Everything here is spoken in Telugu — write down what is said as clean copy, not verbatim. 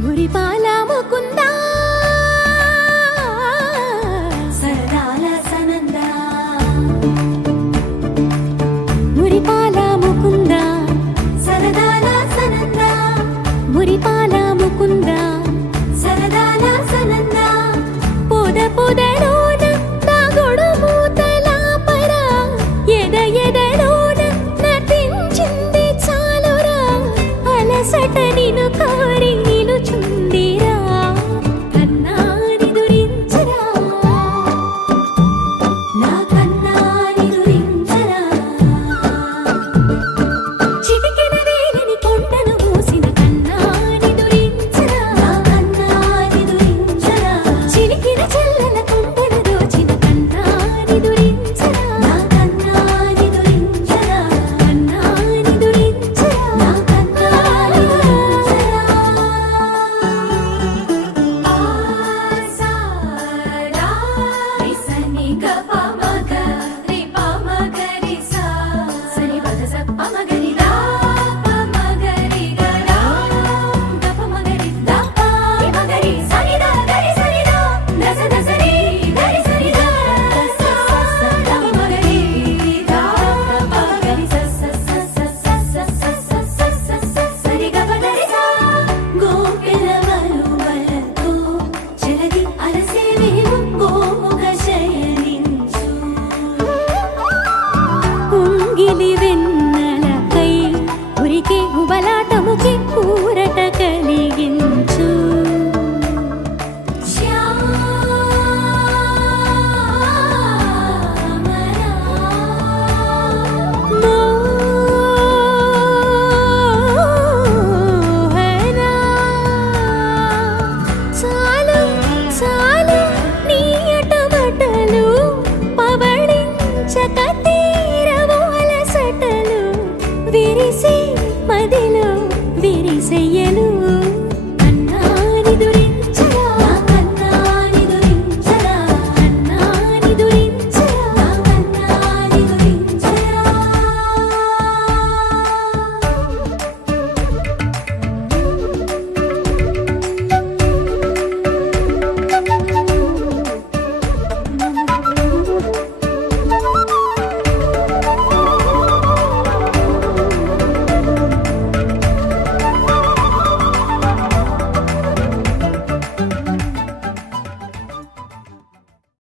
మురిపాల ముకుందా సరదాల సనందా మురిపాల ముకుందా సరదాల సనందా మురిపాల ముకుందా సరదాల సనందా పొద పొదలోన తాగుడు మూతలాపరా ఎద ఎదలోన నటించింది చాలురా అలసట నిను కోరి నిలుచుందిరా కన్నాని దురించరా నా కన్నాని దురించరా చిటికెన వేలిని కొండను మూసిన కన్నాని దురించరా నా కన్నాని దురించరా చిలికిన చెల్లెల కొండను దోచిన కన్నాని దురించరా నా కన్నాని దురించరా కన్నాని దురించరా నా కన్నాని దురించరా ఆసారా రిసని గపమగ రిపమగరి సా సని పదస పమగరి దా పమగరి గరా గపమగరి దా పమగరి సని దా గరి సని దా దస దసరి గరి సని దా స స పమగరి దా పమగరి స స స స స స స స సరి గపగరి సా గోపిల వలువలతో చెలది అలసేవేమో గోముగ శయనించు కుంగిలి వెన్నెలకై ఉరికే ఉబలాటముకి ఊరట కలిగించు మోహనా చాలు చాలు నీ అటమటలు పవళించక తీరవు అలసటలు విరిసే మదిలో విరిసెయ్యలు